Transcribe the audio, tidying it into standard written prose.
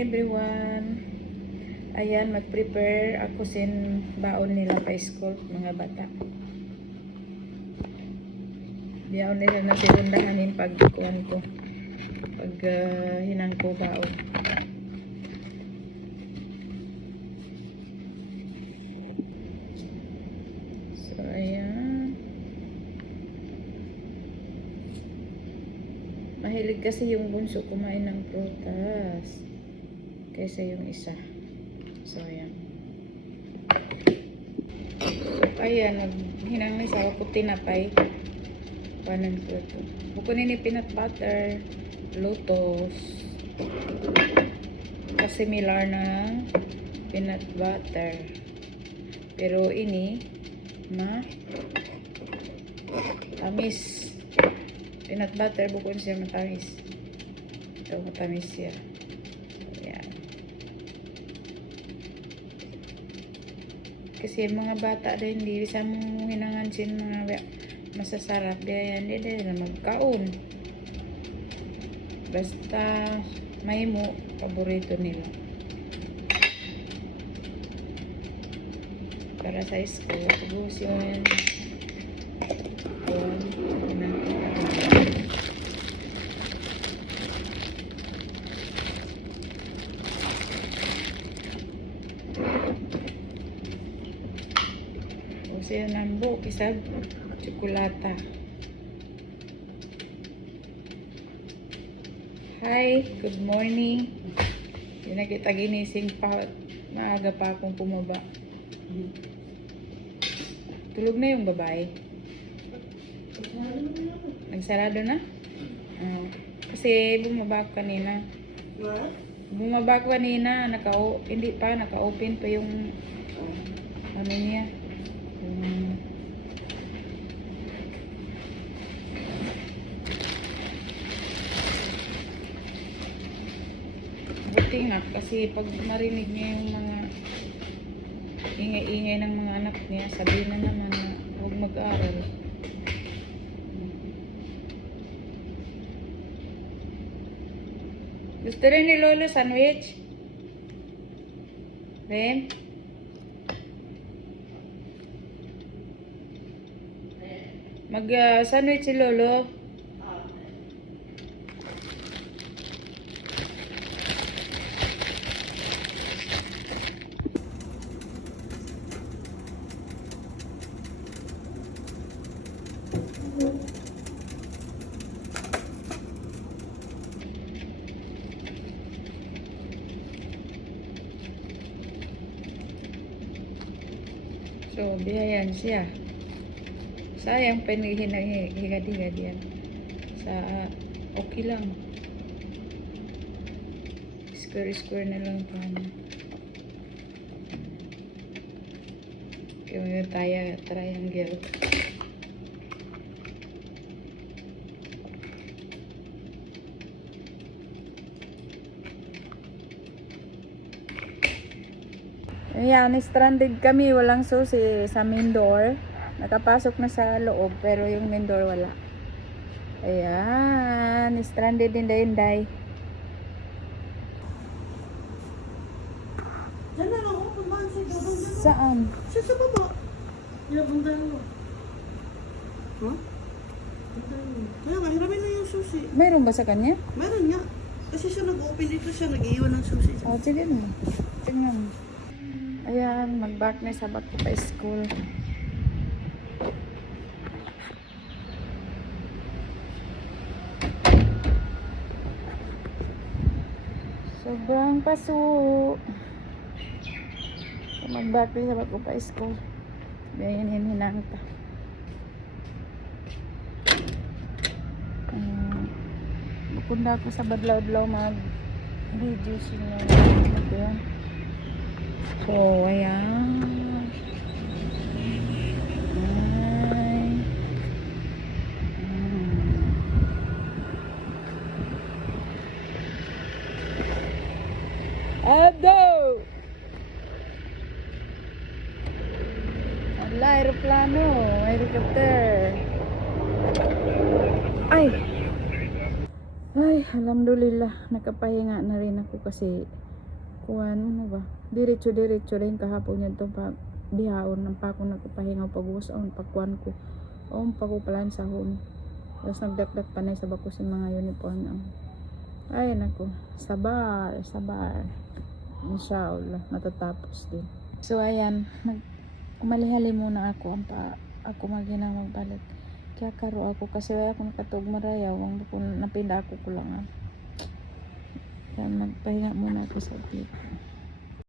everyone. Ayan, mag-prepare ako sin baon nila pa school, mga bata. Baon nila na sirundahanin pag kuhan ko. Pag hinang ko baon. So, ayan. Mahilig kasi yung bunso kumain ng prutas kaysa yung isa. So, ayan. So, ayan. Hinang isa ako tinapay. Panan ko ito. Bukunin ni peanut butter, lotus. Similar na peanut butter. Pero ini na tamis. Peanut butter, bukod siya matamis. Ito, matamis siya. Ayan. Kasi mga bata din, hindi bisa mo hinangansin mga masasarap. Kaya hindi na magkaon. Basta may mo, paborito nila. Para sa school, tapos yun. Siya nambo, kisag tsokolata. Hi, good morning. Hindi na kita ginising pa. Maaga pa akong pumaba. Tulog na yung babae. Nagsarado na? Kasi bumaba ako kanina. Bumaba ako kanina. Hindi pa, naka-open pa yung ano niya. Buti nga kasi pag marinig niya yung mga ingay-ingay ng mga anak niya, sabihin na naman na huwag mag-aaral. Gusto rin ni Lolo sandwich? Ren? Mag-sandwich si Lolo. So, biyayan siya. Sayang pinahigad-higad yan. Okay lang. Square na lang paano. Yung triangle. Ayan, stranded kami. Walang susi sa main door. Nakapasok na sa loob, pero yung main door wala. Ayan, stranded din Inday. Saan? Sa baba. Bundan mo. Huh? Bundan mo. Kaya nga, hiramin na yung susi. Mayroon ba sa kanya? Meron nga. Kasi siya nag-open dito siya, nag-iwan ng susi. Oh, sige na. Tingnan. Ayan, mag-back na sa back pa school. Sobrang paso. Mag-back na sa back pa school. Ganyan hinang ta. Bukod na ako sa badlaw-dlaw mag-video siya. Ayan. So, ayan. Ado! Wala, aeroplano. Helicopter. Ay, alhamdulillah. Nakapahinga na rin ako kasi kuan ano ba? Diretso rin kahapon yan itong pa bihaon ng pa ako nagpapahinga pag-usaon pagkuan ko. O pa ko pala sa home. Tapos nagdakdak pa na sa bako sa mga uniform. Ay nako, sabar. Inshallah matatapos din. So ayan, umalihali muna ako ako maghinang magbalik. Kaya karo ako kasi ako nakatog marayaw ang napinda ako kulangan. Kaya magpahinga muna ako sa uplit.